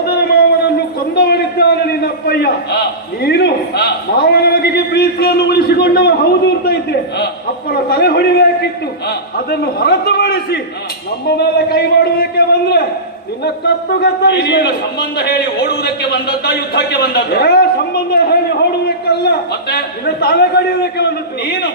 ಸೋದರ ಮಾವನನ್ನು ಕೊಂದವನಿದ್ದಾನೆ ನಿನ್ನಪ್ಪಯ್ಯ. ನೀನು ಮಾವನಿಗೆ ಪ್ರೀತಿಯನ್ನು ಉಳಿಸಿಕೊಂಡವ ಹೌದು ಅಂತ ಇದ್ದೆ. ಅಪ್ಪನ ತಲೆ ಹೊಡಿಬೇಕಿತ್ತು. ಅದನ್ನು ಹೊರತುಪಡಿಸಿ ನಮ್ಮ ಮೇಲೆ ಕೈ ಮಾಡುವುದಕ್ಕೆ ಬಂದ್ರೆ ನಿನ್ನ ಕತ್ತು ಕತ್ತರಿಸಿ. ಸಂಬಂಧ ಹೇಳಿ ಓಡುವುದಕ್ಕೆ ಬಂದದ್ದ, ಯುದ್ಧಕ್ಕೆ ಬಂದದ್ದು? ಸಂಬಂಧ ಹೇಳಿ ಓಡುವುದಕ್ಕಲ್ಲ, ಮತ್ತೆ ನಿನ್ನ ತಲೆ ಕಡಿಯುವುದಕ್ಕೆ ಬಂದದ್ದು. ನೀನು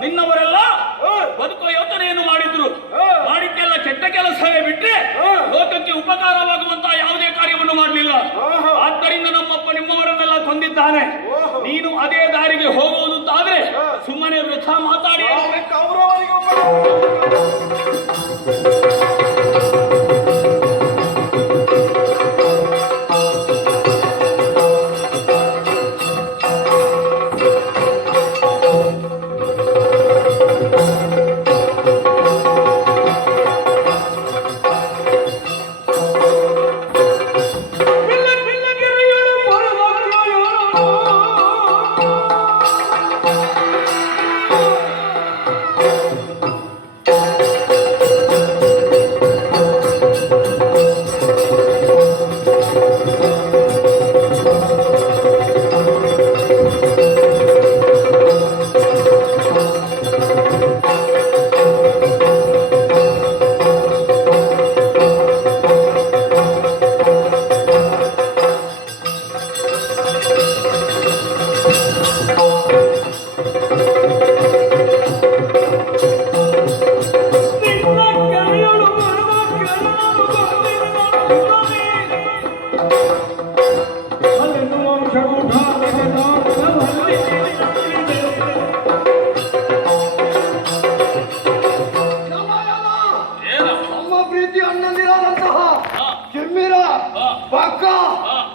ನಿನ್ನವರೆಲ್ಲ ಬದುಕುವ ಯೋಚನೆಯನ್ನು ಮಾಡಿದ್ರು. ಮಾಡಿದ್ದೆಲ್ಲ ಕೆಟ್ಟ ಕೆಲಸವೇ ಬಿಟ್ಟರೆ ಲೋಕಕ್ಕೆ ಉಪಕಾರವಾಗುವಂತಹ ಯಾವುದೇ ಕಾರ್ಯವನ್ನು ಮಾಡಲಿಲ್ಲ. ಆದ್ದರಿಂದ ನಮ್ಮಪ್ಪ ನಿಮ್ಮವರನ್ನೆಲ್ಲ ಕೊಂದಿದ್ದಾನೆ. ನೀನು ಅದೇ ದಾರಿಗೆ ಹೋಗುವುದಾದ್ರೆ ಸುಮ್ಮನೆ ವೃಥ ಮಾತಾಡಿ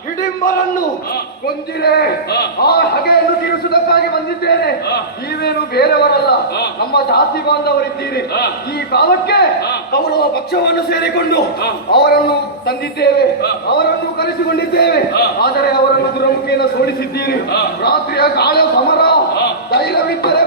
ಹಿಡಿಂಬರನ್ನು ಕೊಂದಿರೆ ಆ ಹಗೆಯನ್ನು ತೀರಿಸುವುದಕ್ಕಾಗಿ ಬಂದಿದ್ದೇನೆ. ನೀವೇನು ಬೇರೆಯವರಲ್ಲ, ನಮ್ಮ ಜಾತಿ ಬಾಂಧವರಿದ್ದೀರಿ. ಈ ಕಾಲಕ್ಕೆ ಕೌರವ ಪಕ್ಷವನ್ನು ಸೇರಿಕೊಂಡು ಅವರನ್ನು ತಂದಿದ್ದೇವೆ, ಅವರನ್ನು ಕರೆಸಿಕೊಂಡಿದ್ದೇವೆ. ಆದರೆ ಅವರನ್ನು ದುರಮುಖಿಯಿಂದ ಸೋಲಿಸಿದ್ದೀರಿ. ರಾತ್ರಿಯ ಕಾಳ ಸಮರ ಧೈರ್ಯವಿದ್ದರೆ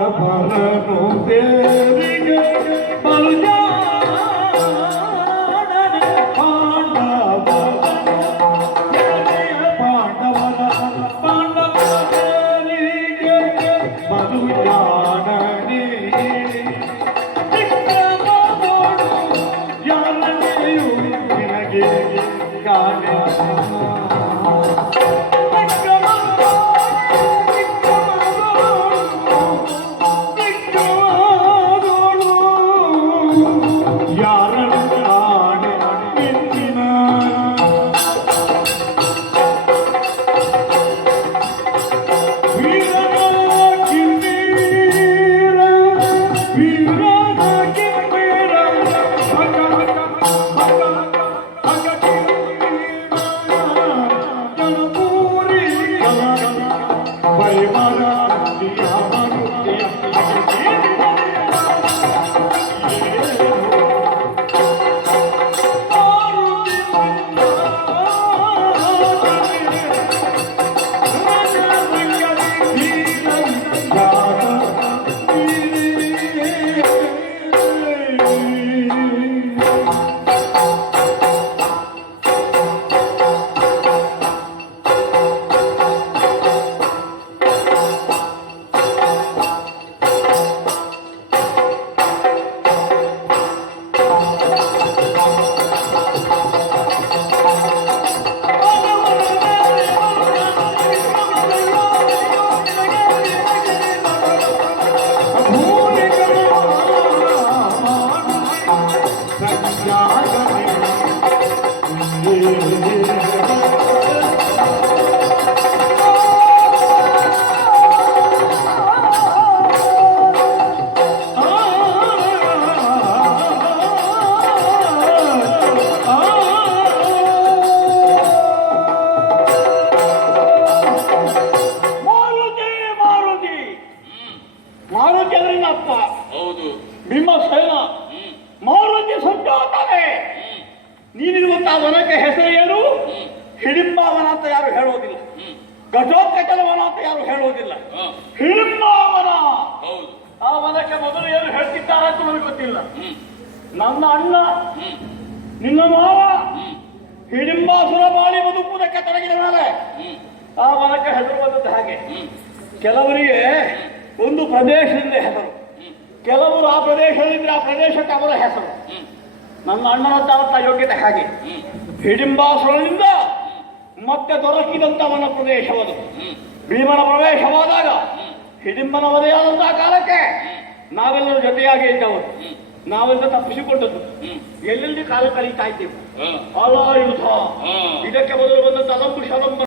ಬರನು ತೇರಿಗೆ ಬಲುಜಾನನೆ ಮಾರುತಿ ಅಂದ್ರೆ ಅಪ್ಪ ಹೌದು. ಭೀಮಸೇನ ಮಾರುತಿ ಸಂಜಾತನೇ. ನೀನಿರುವಂತ ವನಕ್ಕೆ ಹೆಸರು ಏನು? ಹಿಡಿಂಬಾವನ ಅಂತ ಯಾರು ಹೇಳೋದಿಲ್ಲ, ಘಟೋತ್ಕಚನ ವನ ಅಂತ ಯಾರು ಹೇಳೋದಿಲ್ಲ, ಹಿಡಿಂಬಾವನ. ಆ ವನಕ್ಕೆ ಮೊದಲು ಏನು ಹೇಳ್ತಿದ್ದಾರೆ ಅಂತ ನನಗೆ ಗೊತ್ತಿಲ್ಲ. ನನ್ನ ಅಣ್ಣ ನಿನ್ನ ಮಾವ ಹಿಡಿಂಬಾಸುರ ಮಾಡಿ ಬದುಕುವುದಕ್ಕೆ ತೊಡಗಿದ ಮೇಲೆ ಆ ವನಕ್ಕೆ ಹೆಸರು ಬಂದದ್ದು ಹಾಗೆ. ಕೆಲವರಿಗೆ ಒಂದು ಪ್ರದೇಶದಿಂದ ಹೆಸರು, ಕೆಲವರು ಆ ಪ್ರದೇಶದಿಂದ ಆ ಪ್ರದೇಶಕ್ಕೆ ಅವರ ಹೆಸರು. ನನ್ನ ಅಣ್ಣನದ್ದಾದಂಥ ಯೋಗ್ಯತೆ ಹಾಗೆ. ಹಿಡಿಂಬಾಸುರನಿಂದ ಮತ್ತೆ ದೊರಕಿದಂತವನ ಪ್ರದೇಶವದು. ಭೀಮನ ಪ್ರವೇಶವಾದಾಗ ಹಿಡಿಂಬನ ವಧೆಯಾದಂತಹ ಕಾಲಕ್ಕೆ ನಾವೆಲ್ಲರೂ ಜೊತೆಯಾಗಿ ಇದ್ದವರು. ನಾವೆಲ್ಲ ತಪ್ಪಿಸಿಕೊಂಡದ್ದು, ಎಲ್ಲೆಲ್ಲಿ ಕಾಲ ಕಳೀತಾ ಇದ್ದೇವೆ. ಅಲಾಯುಧ ಇದಕ್ಕೆ ಮೊದಲು ಬಂದಂತ ಅಲಂಬು ಶಲಂಬ